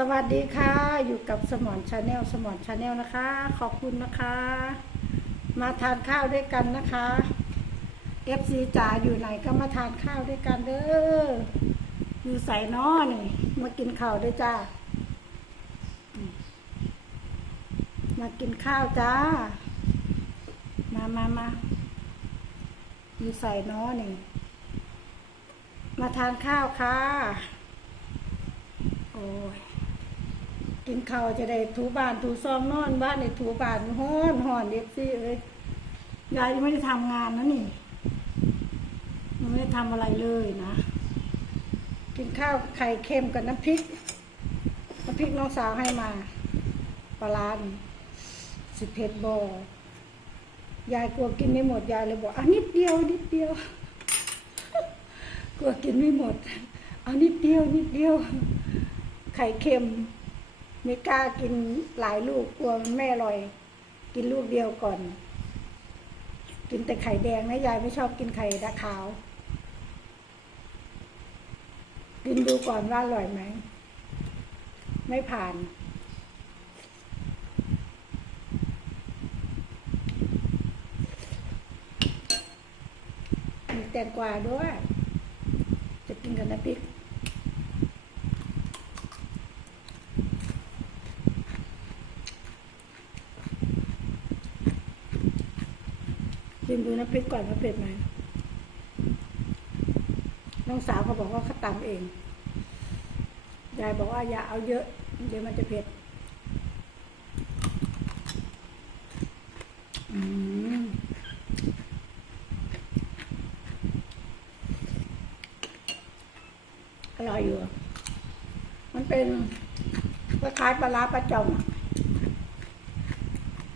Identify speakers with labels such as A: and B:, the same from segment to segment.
A: สวัสดีค่ะอยู่กับสมอนชาแนลสมอนชาแนลนะคะ ขอบคุณนะคะ มาทานข้าวด้วยกันนะคะ FC จ๋าอยู่ไหนก็มาทานข้าวด้วยกันเด้ออยู่ใส่น้อนี่มากินข้าวด้วยจ้ามมากินข้าวจ้า มามามาอยู่ใส่น้อนี่มาทานข้าวค่ะ โอ้ย กินข้าวจะได้ถูบ้านถูซองนอนบ้านในถูบ้านห้อนห้อนเด็กซี่เอ้ยยายยังไม่ได้ทำงานนะนี่ยังไม่ได้ทำอะไรเลยนะ กินข้าวไข่เค็มกับน้ำพริกน้ำพริกน้องสาวให้มาปลาร้านสิบเพ็ดบอยายกลัวกินไม่หมดยายเลยบอกอะนิดเดียวนิดเดียว กลัวกินไม่หมดเอานิดเดียวนิดเดียว ไข่เค็ม ไม่กล้ากินหลายลูกกลัวมันไม่อร่อย กินลูกเดียวก่อน กินแต่ไข่แดงนะยายไม่ชอบกินไข่ดาขาว กินดูก่อนว่าอร่อยไหม ไม่ผ่านมีแตงกวาด้วย จะกินกับน้ำพริก ดูน้ำพริกก่อนว่าเผ็ดไหมน้องสาวเขาบอกว่าเขาตำเอง ยายบอกว่าอย่าเอาเยอะ เดี๋ยวมันจะเผ็ด อืมอร่อยอยู่ มันเป็นคล้ายปลาร้าปลาจอมอะ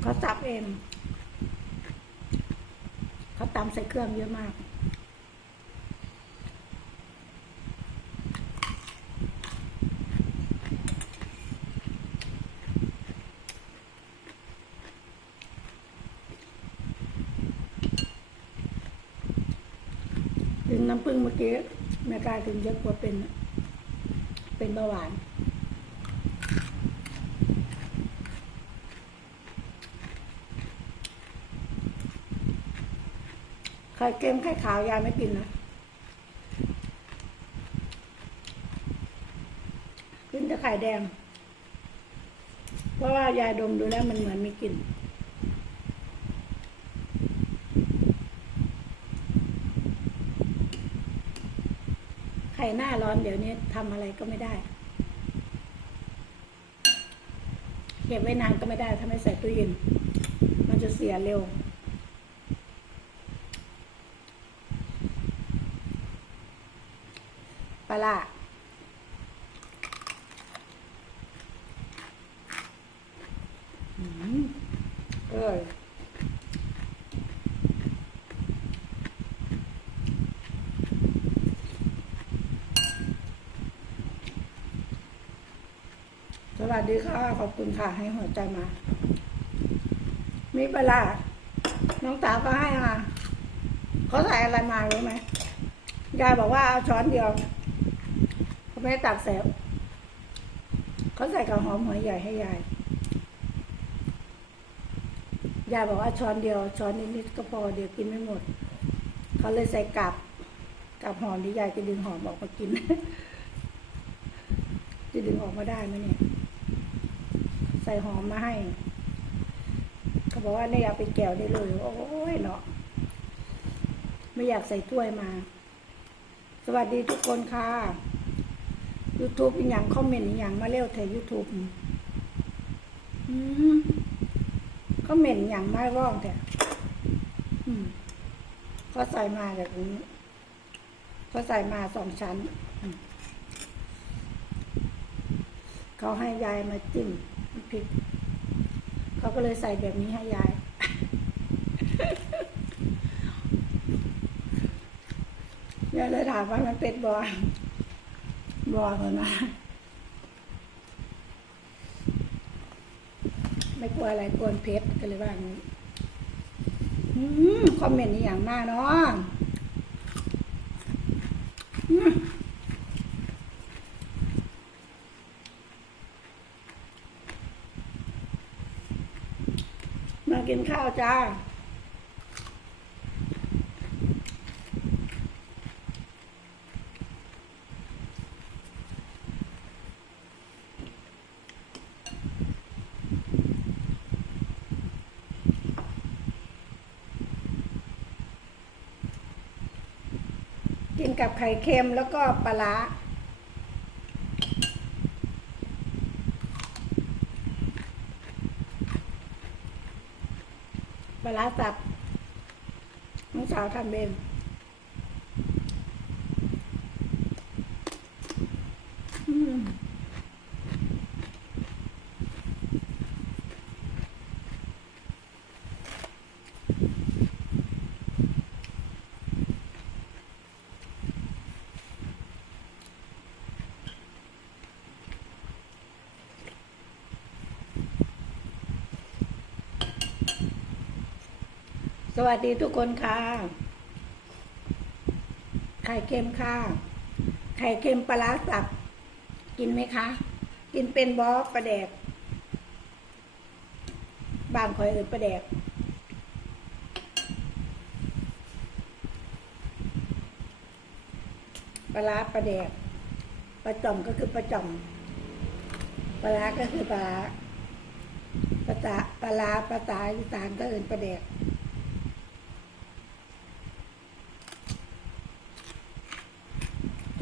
A: เขาสับเอง เขาตำใส่เครื่องเยอะมากถึงน้ำผึ้งเมื่อกี้แม่กล้าถึงเยอะกว่าเป็น เป็นเบาหวาน ข่เค็มไข่ขาวยายไม่กินนะกินแต่ไข่แดง เพราะว่ายายดมดูแล้วมันเหมือนมีกลิ่นไข่หน้าร้อนเดี๋ยวนี้ทำอะไรก็ไม่ได้เก็บไว้นานก็ไม่ได้ถ้าไม่ใส่ตู้เย็น มันจะเสียเร็ว ป ลาร้าอืมเอ้ยสวัสดีค่ะ ขอบคุณค่ะ ให้หัวใจมา มีปลาร้าน้องสาวก็ให้มาเขาใส่อะไรมารู้ไหมยายบอกว่าเอาช้อนเดียว ไม่ได้ตักแสบเขาใส่กระหอมหัวใหญ่ให้ยาย ยายบอกว่าช้อนเดียว ช้อนนิดๆก็พอเดี๋ยวกินไม่หมด เขาเลยใส่กับกับหอมที่ยายจะดึงหอมออกมากิน จะดึงออกมาได้ไหมเนี่ย ใส่หอมมาให้ เขาบอกว่าเนี่ยเอาไปแก้วได้เลย โอ้ยเนาะ ไม่อยากใส่ถ้วยมา สวัสดีทุกคนค่ะ YouTube อีกอย่างคอมเมนต์อีกอย่างมาเร็วแถว YouTube อืมคอมเมนต์อย่างไม่ร่องแต่อืมก็ใส่มาแบบนี้ก็ใส่มาสองชั้น เขาให้ยายมาจิ้มพริก เขาก็เลยใส่แบบนี้ให้ยายยายเลยถามว่ามันเป็ดบอ บอเพิ่นะไม่กลัวอะไรกลัวเพชรกันเลยว่าอคอมเมนต์นี่อย่างมากเนาะมากินข้าวจ้า กินกับไข่เค็มแล้วก็ปลาร้าปลาร้าสับน้องสาวทำเองอืม สวัสดีทุกคนค่ะ ไข่เค็มค่ะ ไข่เค็มปลาสับ กินไหมคะ กินเป็นบอปลาแดก บางคอยเอื่นปลาแดก ปลาปลาแดก ปลาจ่อมก็คือปลาจ่อม ปลาก็คือปลา ปลาปลาร้าปลาตาอีสานก็เอื่นปลาแดก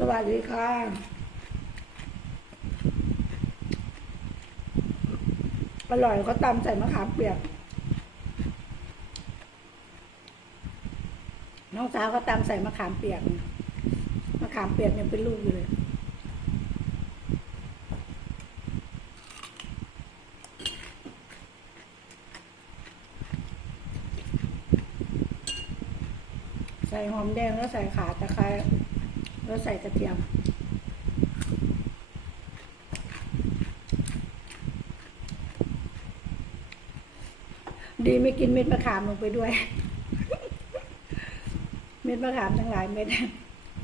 A: ส วัสดีค่ะอร่อยเขาตำใส่มะขามเปียก น้องสาวเขาตำใส่มะขามเปียก มะขามเปียกเนี่ยเป็นลูกอยู่เลยใส่หอมแดงแล้วใส่ขาตะไคร้ แล้วใส่กระเทียม ดีไม่กินเม็ดมะขามลงไปด้วย เม็ดมะขามทั้งหลายเม็ด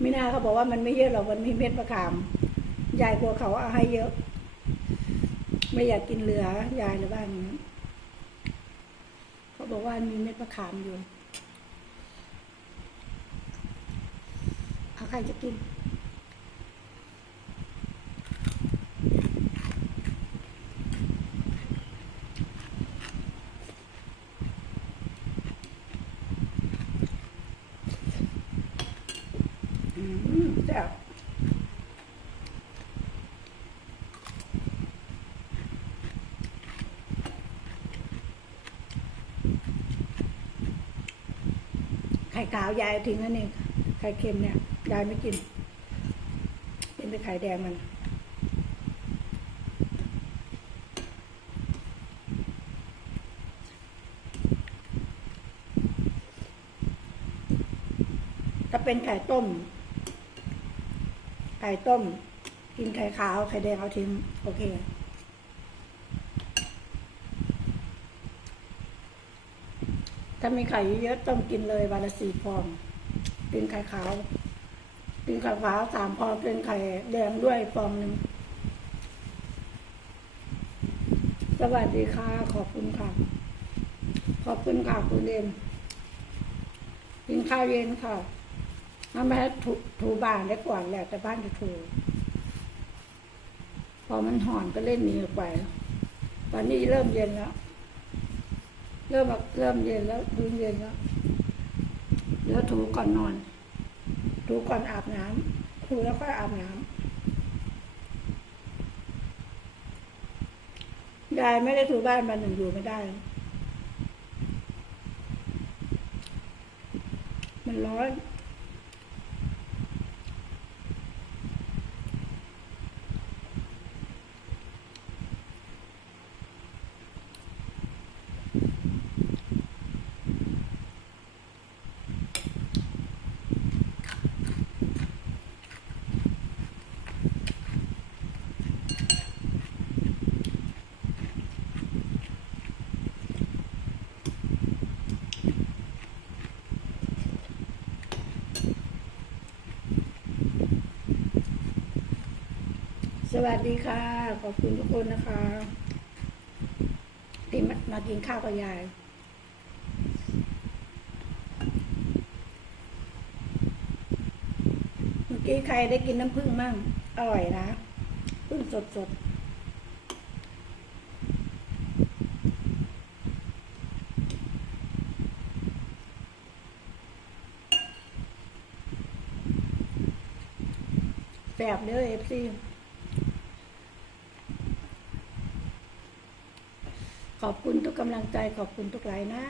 A: ไม่น่าเขาบอกว่ามันไม่เยอะหรอกมันมีเม็ดมะขาม ยายกลัวเขาเอาให้เยอะ ไม่อยากกินเหลือ ยายหรือบ้านนี้เขาบอกว่ามีเม็ดมะขามอยู่ เอา ใครจะกิน อืมแซ่บไข่ขาวยายทิ้งแล้วนี่ไข่เค็มเนี่ย ยายไม่กินกินแต่ไข่แดงมัน ถ้าเป็นไข่ต้ม ไข่ต้ม กินไข่ขาว ไข่แดงเอาทิ้ง โอเคถ้ามีไข่เยอะๆต้องกินเลยวันละสี่ฟองกินไข่ขาว กินไข่ขาวสามฟองกินไข่แดงด้วยฟองหนึ่ง สวัสดีค่ะ ขอบคุณค่ะ ขอบคุณค่ะคุณเอ็มกินข้าวเย็นค่ะถ้าแม่ถูถูบ้านได้ก่อนแหละแต่บ้านจะถู พอมันห่อนก็เล่นหนีออกไป ตอนนี้เริ่มเย็นแล้ว เริ่มแบบเริ่มเย็นแล้วดูเย็นแล้วเดี๋ยวถูก่อนนอน ดูก่อนอาบน้ำถูแล้วค่อยอาบน้ำยายไม่ได้ถูบ้านมาหนึ่งอยู่ไม่ได้ มันร้อน วัสดีค่ะ ขอบคุณทุกคนนะคะที่มากินข้าวกับยายเมื่อกี้ใครได้กินน้ำผึ้งมั่ง อร่อยนะผึ้งสดสดแสบเด้อเอฟซี ขอบคุณทุกกำลังใจขอบคุณทุกไลน์นะ